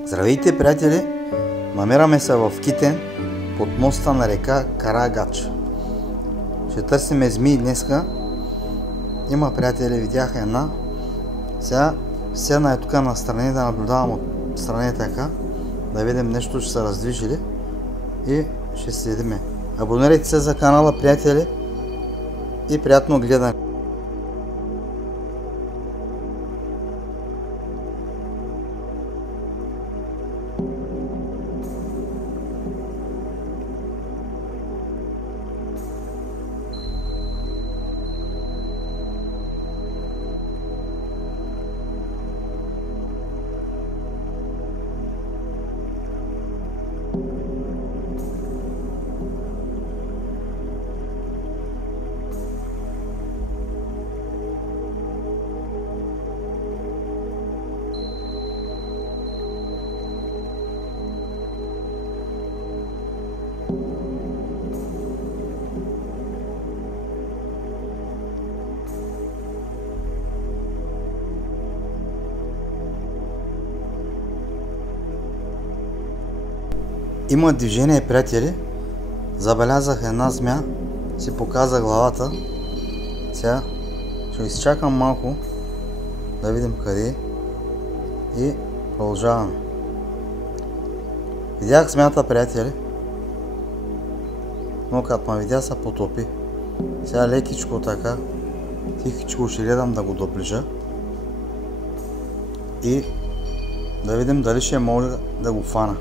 Здравейте, приятели! Намираме се в Китен под моста на река Карагач. Ще търсиме змии днеска. Има, приятели, видях една. Сега седна е тук на страни да наблюдавам от страни така. Да видим нещо ще се раздвижили и ще следиме. Абонирайте се за канала, приятели, и приятно гледане. Има движение, приятели. Забелязах една змия, си показа главата. Сега ще изчакам малко да видим къде е и продължаваме. Видях змията, приятели, но като ме видя се потопи. Сега лекичко така, тихичко ще гледам да го доближа и да видим дали ще мога да го фана.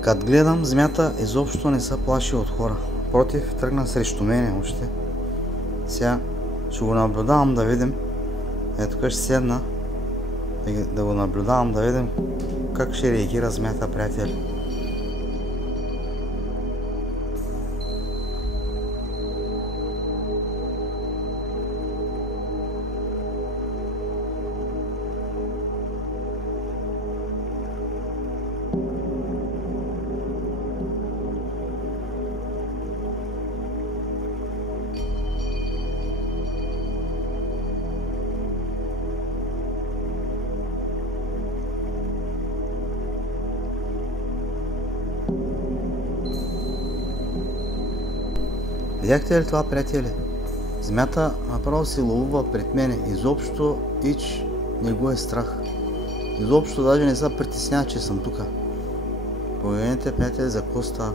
Като гледам, змията изобщо не се плаши от хора. Против, тръгна срещу мене още. Сега ще го наблюдавам да видим. Тук ще седна да го наблюдавам да видим как ще реагира змията, приятели. Видяхте ли това, приятели? Змията направо се ловува пред мене. Изобщо ич не го е страх. Изобщо даже не се притеснява, че съм тук. Погледнете, приятели, за какво става.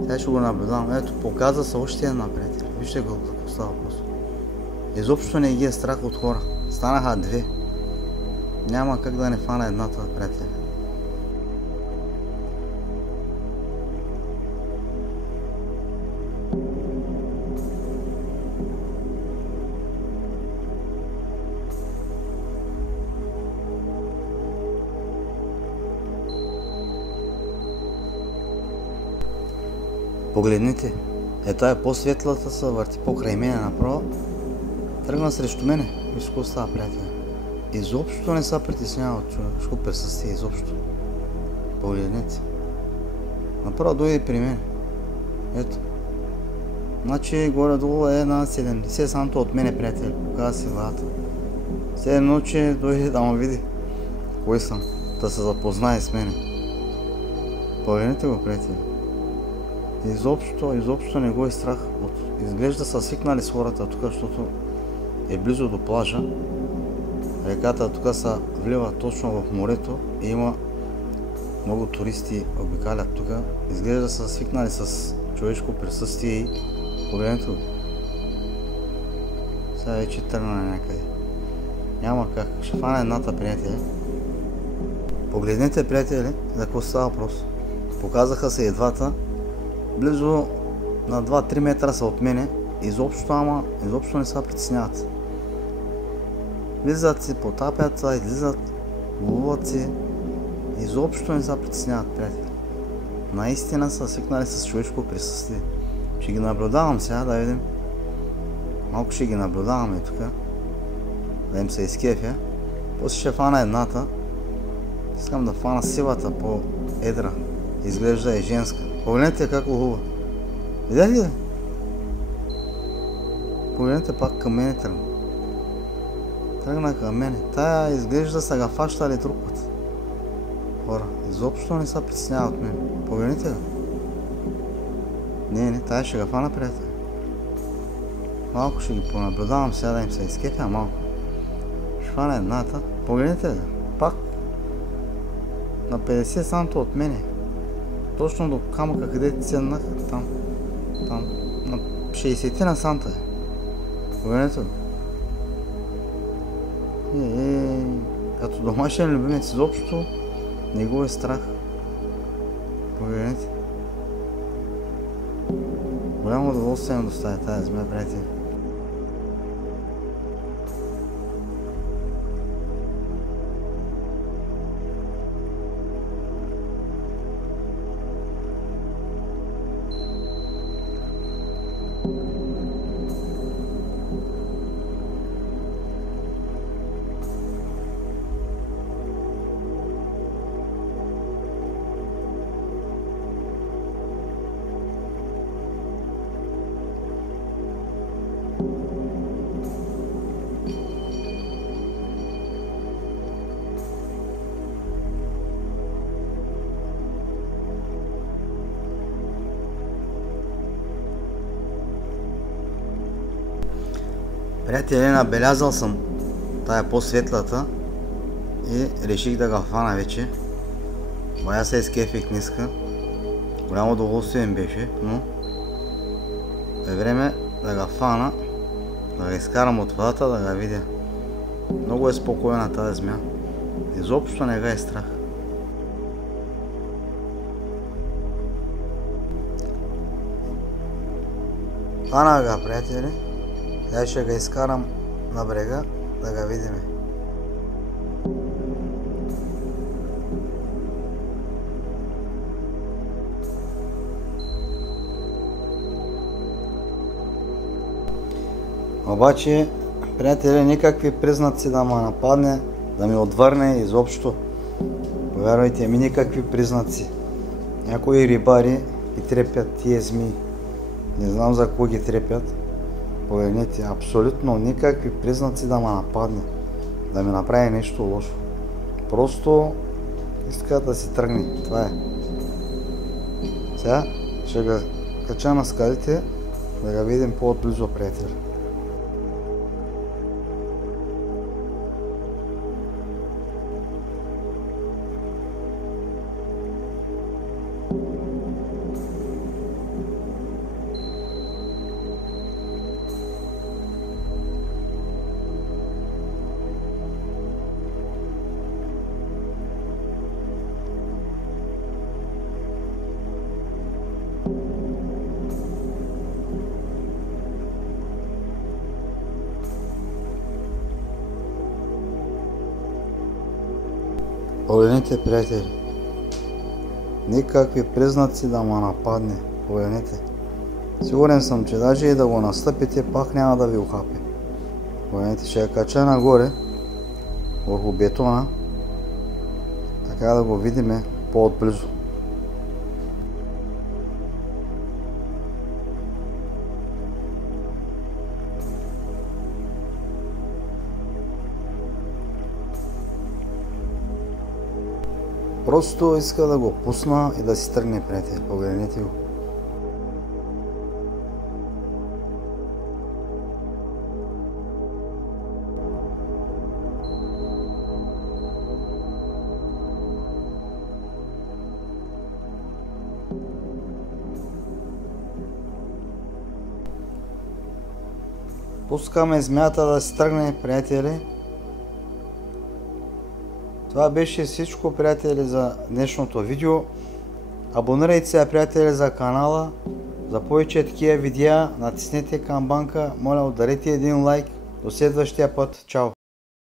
Сега ще го наблюдавам. Ето, показа се още една, приятели. Вижте какво става просто. Изобщо не ги е страх от хора. Станаха две. Няма как да не фана едната, приятели. Погледнете, тая по-светлата се върти покрай мене направо. Тръгна срещу мене. Виж какво става, приятели. Изобщо не се притеснява от човешко присъствие, изобщо. Погледнете. Направо дойде при мен. Ето. Значи горе-долу е на 70 санта от мене, приятели. Показва си главата. Все едно, че дойде да ме види кой съм. Да се запознае с мене. Погледнете го, приятели. Изобщо не го е страх. Изглежда са свикнали с хората тук, защото е близо до плажа. Реката тук се влива точно в морето и има много туристи обикалят тук. Изглежда са свикнали с човешко присъствие и погледнете го. Сега вече тръгна някъде. Няма как. Ще фана едната, приятели. Погледнете, приятели, за какво става въпрос. Показаха се и двата. Близо на 2-3 метра са от мене. Изобщо не се притесняват. Влизат си, потапят се, излизат, ловуват си. Изобщо не се притесняват, приятели. Наистина са свикнали с човешко присъствие. Ще ги наблюдавам сега, да видим. Малко ще ги наблюдаваме тук. Да им се изкефя. После ще фана едната. Искам да фана сивата по-едра. Изглежда е женска. Погледнете как ловува. Видях ли? Погледнете пак към мене тръгна. Тръгна към мене. Тая изглежда са га фащали друг път. Хора, изобщо не се притеснява от мен. Погледнете го. Не, тая ще га фана, приятели. Малко ще ги понаблюдавам сега да им се изкефя малко. Ще фана едната. Погледнете го. Пак. На 50 санта от мене. Точно до камъка, където седнах, там. На 60 на санта е. Погледнете го. Като домашен любимец изобщо не го е страх. Погледнете. Голямо удоволствие ми доставя тази змия, приятели. Приятели, набелязал съм тая по-светлата и реших да го фана вече. Бая се изкефих днеска. Голямо удоволствие ми беше, но е време да го фана, да го изкарам от водата, да го видя. Много е спокойна тази змия. Изобщо не га е страх. Фана го, приятели. Я ще го изкарам на брега да го видим. Обаче, приятели, никакви признаци да ме нападне, да ми отвърне изобщо. Повярвайте ми, никакви признаци. Някои рибари ги трепят тия змии. Не знам за кого ги трепят. Погледнете, абсолютно никакви признаци да ме нападне, да ми направи нещо лошо. Просто иска да си тръгне. Това е. Сега ще го кача на скалите, да го видим по-отблизо, приятели. Погледнете, приятели. Никакви признаци да ма нападне. Погледнете. Сигурен съм, че даже и да го настъпите, пак няма да ви ухапе. Погледнете, ще я кача нагоре, върху бетона, така да го видиме по-отблизо. Просто иска да го пусна и да си тръгне, приятели. Погледнете го. Пускаме змията да си тръгне, приятели. Това беше всичко, приятели, за днешното видео. Абонирайте се, приятели, за канала. За повече такива видеа натиснете камбанка. Моля, ударете един лайк. До следващия път. Чао!